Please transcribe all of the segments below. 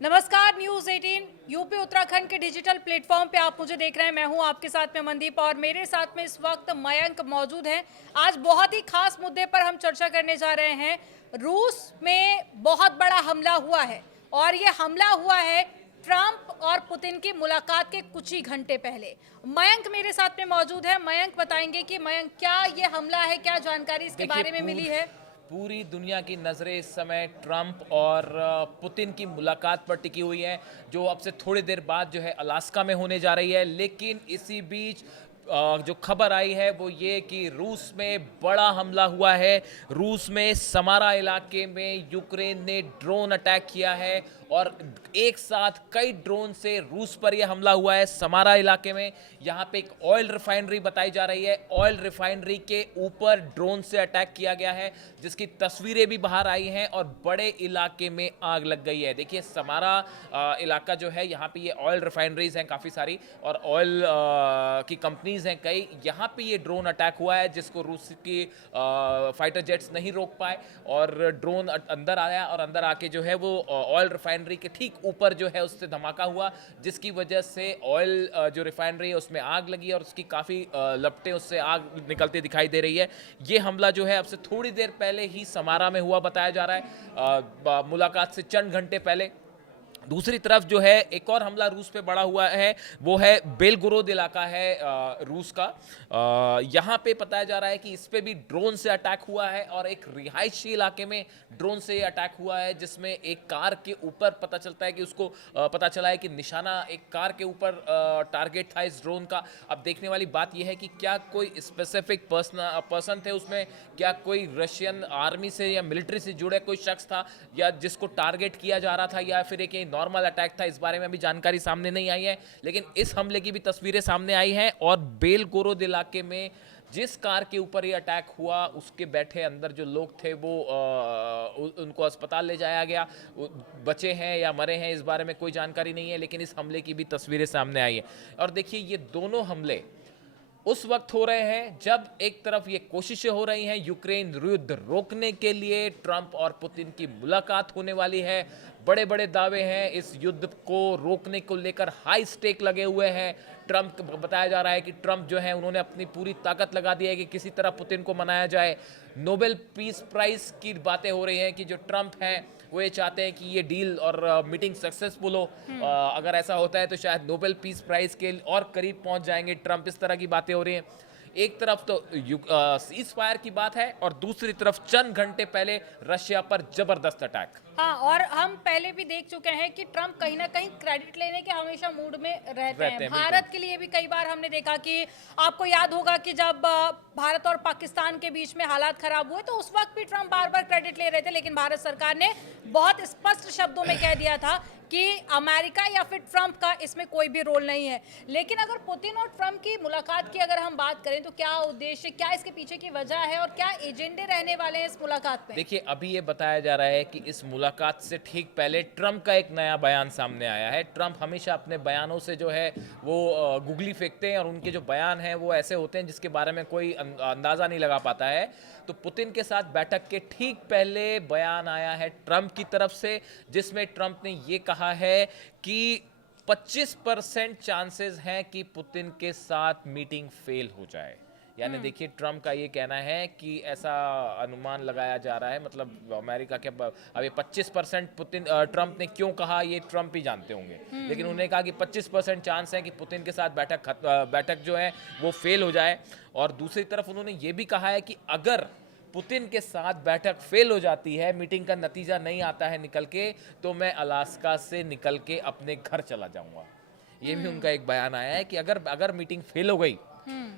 नमस्कार, news 18 UP Uttarakhand के digital platform पे आप मुझे देख रहे हैं। मैं हूं आपके साथ में मनदीप और मेरे साथ में इस वक्त मयंक मौजूद हैं। आज बहुत ही खास मुद्दे पर हम चर्चा करने जा रहे हैं। रूस में बहुत बड़ा हमला हुआ है और ये हमला हुआ है ट्रंप और पुतिन की मुलाकात के कुछ ही घंटे पहले। मयंक मेरे साथ में मौजूद है। मयंक बताएंगे कि मयंक क्या ये हमला है, क्या जानकारी इसके देखिए बारे में मिली है? पूरी दुनिया की नज़रें इस समय ट्रंप और पुतिन की मुलाकात पर टिकी हुई हैं, जो अब से थोड़ी देर बाद जो है अलास्का में होने जा रही है। लेकिन इसी बीच जो खबर आई है वो ये कि रूस में बड़ा हमला हुआ है। रूस में समारा इलाके में यूक्रेन ने ड्रोन अटैक किया है और एक साथ कई ड्रोन से रूस पर यह हमला हुआ है। समारा इलाके में यहाँ पे एक ऑयल रिफाइनरी बताई जा रही है। ऑयल रिफाइनरी के ऊपर ड्रोन से अटैक किया गया है, जिसकी तस्वीरें भी बाहर आई हैं और बड़े इलाके में आग लग गई है। देखिए समारा इलाका जो है, यहाँ पे ये ऑयल रिफाइनरीज हैं काफ़ी सारी और ऑयल की कंपनीज हैं कई। यहाँ पे ये ड्रोन अटैक हुआ है जिसको रूस की फाइटर जेट्स नहीं रोक पाए और ड्रोन अंदर आया और अंदर आके जो है वो ऑयल रिफाइनरी के ठीक ऊपर जो है उससे धमाका हुआ, जिसकी वजह से ऑयल जो रिफाइनरी है उसमें आग लगी और उसकी काफ़ी लपटें उससे आग निकलती दिखाई दे रही है। ये हमला जो है अब से थोड़ी देर पहले ही समारा में हुआ बताया जा रहा है, मुलाकात से चंद घंटे पहले। दूसरी तरफ जो है एक और हमला रूस पे बड़ा हुआ है, वो है बेलगोरोद इलाका है रूस का। यहाँ पे बताया जा रहा है कि इस पे भी ड्रोन से अटैक हुआ है और एक रिहायशी इलाके में ड्रोन से अटैक हुआ है, जिसमें एक कार के ऊपर पता चलता है कि उसको पता चला है कि निशाना एक कार के ऊपर टारगेट था इस ड्रोन का। अब देखने वाली बात यह है कि क्या कोई स्पेसिफिक पर्सन थे उसमें, क्या कोई रशियन आर्मी से या मिलिट्री से जुड़े कोई शख्स था या जिसको टारगेट किया जा रहा था, या फिर एक नॉर्मल अटैक था। इस बारे में अभी जानकारी सामने नहीं आई है, लेकिन इस हमले की भी तस्वीरें सामने आई हैं और बेलगोरोद इलाके में जिस कार के ऊपर ये अटैक हुआ उसके बैठे अंदर जो लोग थे वो उनको अस्पताल ले जाया गया। बचे हैं या मरे हैं इस बारे में कोई जानकारी नहीं है, लेकिन इस हमले की भी तस्वीरें सामने आई है। और देखिए ये दोनों हमले उस वक्त हो रहे हैं जब एक तरफ ये कोशिशें हो रही हैं यूक्रेन युद्ध रोकने के लिए, ट्रंप और पुतिन की मुलाकात होने वाली है, बड़े बड़े दावे हैं इस युद्ध को रोकने को लेकर, हाई स्टेक लगे हुए हैं। ट्रंप बताया जा रहा है कि ट्रंप जो है उन्होंने अपनी पूरी ताकत लगा दी है कि किसी तरह पुतिन को मनाया जाए। नोबेल पीस प्राइज की बातें हो रही हैं कि जो ट्रंप हैं वो ये चाहते हैं कि ये डील और मीटिंग सक्सेसफुल हो। अगर ऐसा होता है तो शायद नोबेल पीस प्राइज के और करीब पहुंच जाएंगे ट्रंप, इस तरह की बातें हो रही हैं। एक तरफ तो सीज फायर की बात है और दूसरी तरफ चंद घंटे पहले रशिया पर जबरदस्त अटैक। हाँ, और हम पहले भी देख चुके हैं कि ट्रंप कहीं ना कहीं क्रेडिट लेने के हमेशा मूड में रहते हैं। बिल्कुल। भारत के लिए भी कई बार हमने देखा कि आपको याद होगा कि जब भारत और पाकिस्तान के बीच में हालात खराब हुए तो उस वक्त भी ट्रंप बार बार क्रेडिट ले रहे थे, लेकिन भारत सरकार ने बहुत स्पष्ट शब्दों में कह दिया था कि अमेरिका या फिर ट्रंप का इसमें कोई भी रोल नहीं है। लेकिन अगर पुतिन और ट्रंप की मुलाकात की अगर हम बात करें तो क्या उद्देश्य, क्या इसके पीछे की वजह है और क्या एजेंडे रहने वाले हैं इस मुलाकात में? देखिए अभी ये बताया जा रहा है कि इस मुलाकात से ठीक पहले ट्रंप का एक नया बयान सामने आया है। ट्रंप हमेशा अपने बयानों से जो है वो गुगली फेंकते हैं और उनके जो बयान हैं वो ऐसे होते हैं जिसके बारे में कोई अंदाज़ा नहीं लगा पाता है। तो पुतिन के साथ बैठक के ठीक पहले बयान आया है ट्रंप की तरफ से, जिसमें ट्रंप ने ये कहा है कि 25% चांसेस हैं कि पुतिन के साथ मीटिंग फेल हो जाए। यानी देखिए ट्रंप का ये कहना है कि ऐसा अनुमान लगाया जा रहा है, मतलब अमेरिका के अब ये 25% पुतिन ट्रंप ने क्यों कहा ये ट्रंप ही जानते होंगे, लेकिन उन्होंने कहा कि 25% चांस है कि पुतिन के साथ बैठक जो है वो फेल हो जाए। और दूसरी तरफ उन्होंने ये भी कहा है कि अगर पुतिन के साथ बैठक फेल हो जाती है, मीटिंग का नतीजा नहीं आता है निकल के, तो मैं अलास्का से निकल के अपने घर चला जाऊंगा। ये भी उनका एक बयान आया है कि अगर अगर मीटिंग फेल हो गई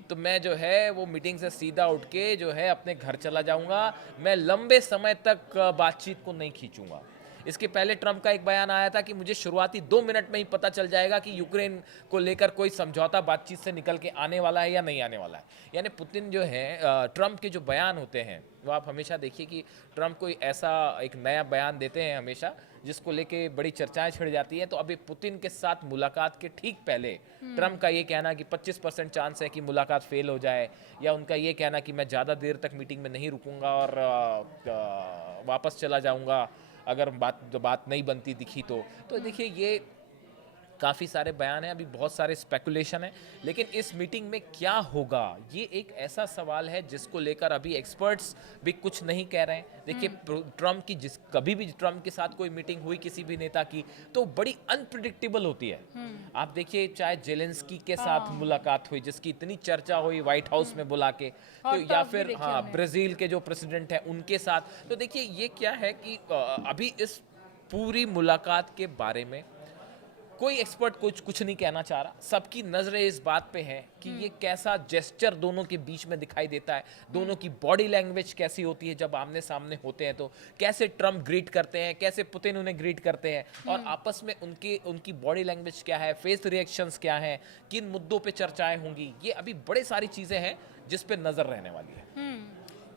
तो मैं जो है वो मीटिंग से सीधा उठ के जो है अपने घर चला जाऊंगा, मैं लंबे समय तक बातचीत को नहीं खींचूंगा। इसके पहले ट्रंप का एक बयान आया था कि मुझे शुरुआती 2 मिनट में ही पता चल जाएगा कि यूक्रेन को लेकर कोई समझौता बातचीत से निकल के आने वाला है या नहीं आने वाला है। यानी पुतिन जो है, ट्रंप के जो बयान होते हैं वो आप हमेशा देखिए कि ट्रंप कोई ऐसा एक नया बयान देते हैं हमेशा जिसको लेके बड़ी चर्चाएं छिड़ जाती हैं। तो अभी पुतिन के साथ मुलाकात के ठीक पहले ट्रंप का ये कहना कि 25% चांस है कि मुलाकात फेल हो जाए, या उनका ये कहना कि मैं ज़्यादा देर तक मीटिंग में नहीं रुकूंगा और वापस चला जाऊंगा अगर बात नहीं बनती दिखी तो देखिए ये काफ़ी सारे बयान हैं, अभी बहुत सारे स्पेकुलेशन हैं, लेकिन इस मीटिंग में क्या होगा ये एक ऐसा सवाल है जिसको लेकर अभी एक्सपर्ट्स भी कुछ नहीं कह रहे हैं। देखिए ट्रम्प की कभी भी ट्रम्प के साथ कोई मीटिंग हुई किसी भी नेता की तो बड़ी अनप्रिडिक्टेबल होती है। आप देखिए चाहे जेलेंस्की के साथ मुलाकात हुई जिसकी इतनी चर्चा हुई व्हाइट हाउस में बुला के, तो और या टॉक भी फिर देखी हाँ हमने। ब्राज़ील के जो प्रेसिडेंट हैं उनके साथ, तो देखिए ये क्या है कि अभी इस पूरी मुलाकात के बारे में कोई एक्सपर्ट कुछ नहीं कहना चाह रहा। सबकी नजरें इस बात पे हैं कि ये कैसा जेस्चर दोनों के बीच में दिखाई देता है, दोनों की बॉडी लैंग्वेज कैसी होती है जब आमने सामने होते हैं, तो कैसे ट्रम्प ग्रीट करते हैं, कैसे पुतिन उन्हें ग्रीट करते हैं, और आपस में उनकी बॉडी लैंग्वेज क्या है, फेस रिएक्शंस क्या हैं, किन मुद्दों पे चर्चाएं होंगी, ये अभी बड़े सारी चीजें हैं जिस पे नजर रहने वाली है।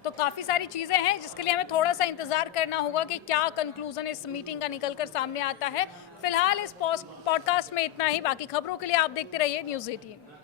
तो काफ़ी सारी चीज़ें हैं जिसके लिए हमें थोड़ा सा इंतज़ार करना होगा कि क्या कंक्लूजन इस मीटिंग का निकल कर सामने आता है। फिलहाल इस पॉडकास्ट में इतना ही। बाकी खबरों के लिए आप देखते रहिए न्यूज़ 18।